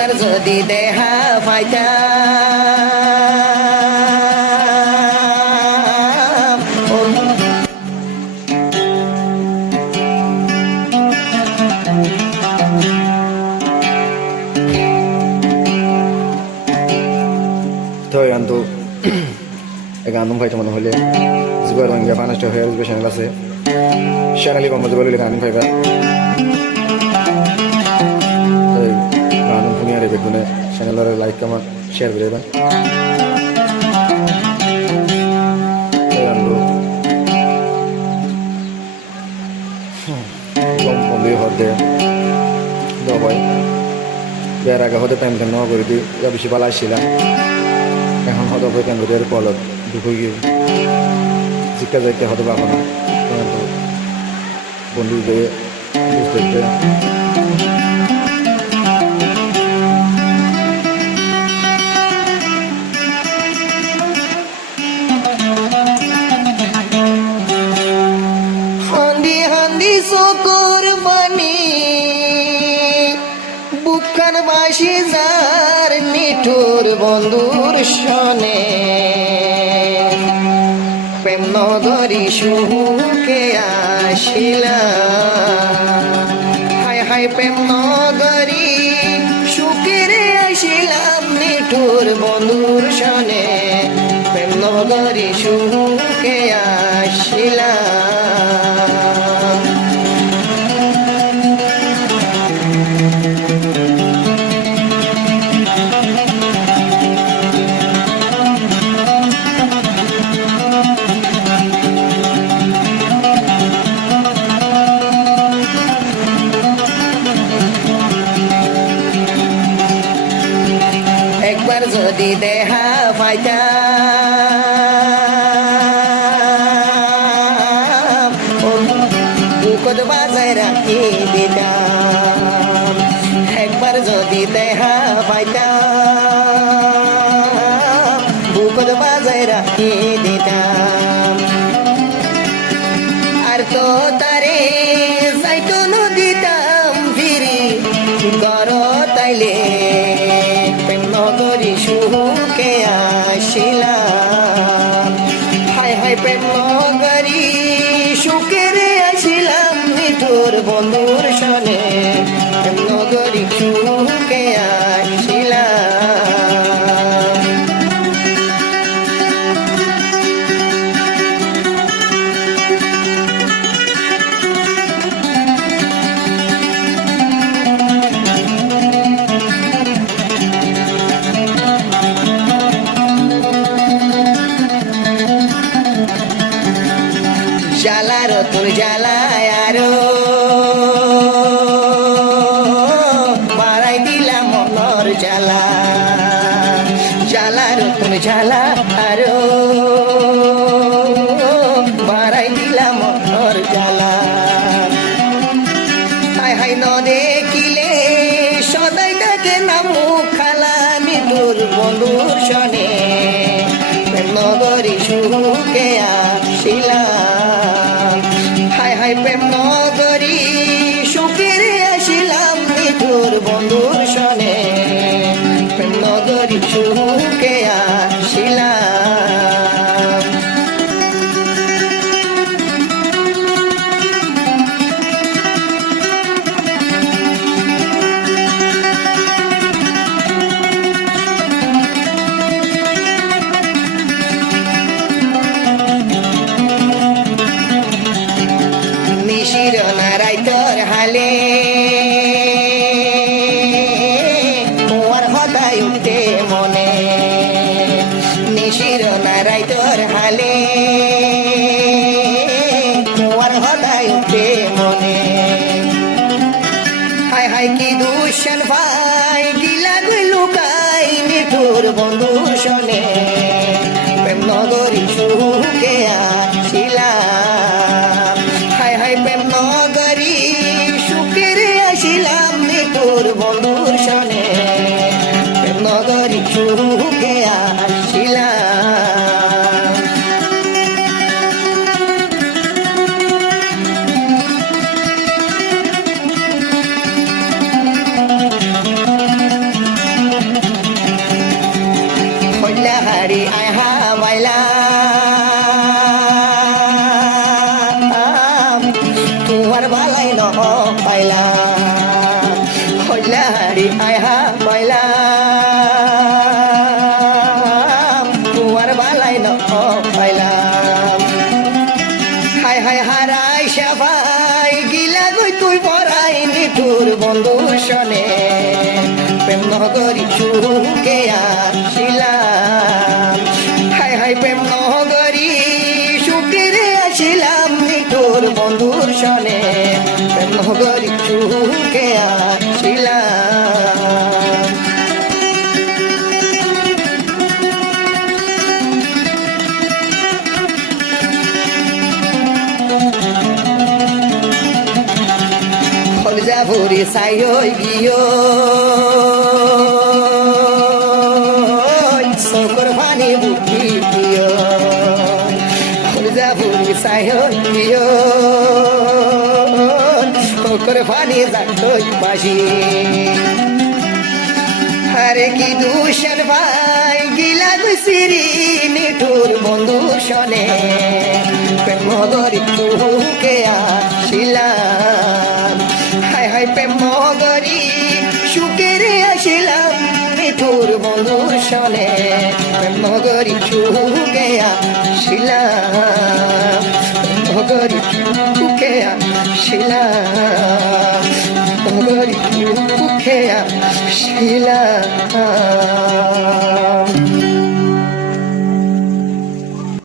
একবার যদি দেখা পাইতাম তো গান ফাইতে মনে হলে জিবার রঙিয়া ফানাস্ট হয়ে আসবে চ্যানেল আছে চ্যানেলই কম বলে গান ফাইবা গান শুনিয়া রেবে গুনে চ্যানেলের লাইক কমেন্ট শেয়ার করে দেবেন বন্ধু হতে দবাই বের আগে হতে প্যান কেন করে দিই বেশি ভালো আসছিলাম এখন হতে হবে প্যান করে কলত ঢুকে গিয়ে শিক্ষা যাইতে হতে পারবো না বন্ধু দিয়ে বুঝতে চকুর পানি বুকখান বাসি যার নিঠুর বন্ধুর সনে প্রেম নগরী সুখে আসিলাম হায় হায় প্রেম নগরী সুখের আসিলাম নিঠুর বন্ধুর সনে প্রেম নগরী সুখে আসিলাম একবার যদি দেখা পাইতাম বুকত বাজায় রাখি দিতাম একবার যদি দেখা পাইতাম বুকত বাজায় রাখি দিতাম আর তো তারে যাইতো দিতাম ফিরি গর তাইলে নগরী সুখে আসিলাম হায় হায় প্রেম নগরী সুখের আসিলাম নিঠুর বন্ধুর সনে প্রেম নগরী সুখে আসিলাম জ্বালার তোর জ্বালায় আরো বাড়াই দিলাম মনর জ্বালা জ্বালার তোর জ্বালা আরো বাড়াই দিলাম মনর জ্বালা হাই হাই ন দেখিলে সদাই ডাকে না মুখ খালা নিদুর বন্ধুর সনে নগরী সুখে আসিলাম হায় হায় প্রেম নগরী সুখের আসিলাম নিঠুর বন্ধুর সনে প্রেম নগরী সুখে আসিলাম রাইতর হালে তোমার হদায় উঠে মনে নিশির রাইতর হালে তোমার হদায় উঠে মনে হায় হায় কি দুষণ ভাই গিলা লুকাই নিঠুর বন্ধুর শোনে প্রেম নগরী সুখে আসিলাম হায় হায় প্রেম নগরী সুখের আসিলাম নিঠুর বন্ধুর শোনে প্রেম নগরী সুখে আসিলাম হইলাহারি আয়হা পাইলাম তোমার বালাই ন পাইলাম হাই হাই হারাই সাফাই গিলা গই তুই পরাইনি তোর বন্ধুর সনে প্রেম নগরী চুকে আসিলাম হাই হাই প্রেম নগরী সুখেরে আসিলাম তোর বন্ধুর সনে প্রেম নগরী চুকে আসিলাম ভরি সাই গিয়ে শঙ্কর পানি বুদ্ধি দিও ভরি সাই গিয়ে শঙ্কর পানি যাই বাসি আরে কি দূষণ ভাই গিলা গুসিরি নিঠুর বন্ধুর সনে প্রেম গরি চুকে আসিলাম হাই হাই প্রেম গরি সুখেরে আসিলাম নিঠুর বন্ধুর সনে প্রেম গরি চুকে আসিলাম প্রেম গরি চুকে আসিলাম গরি চুকে আসিলাম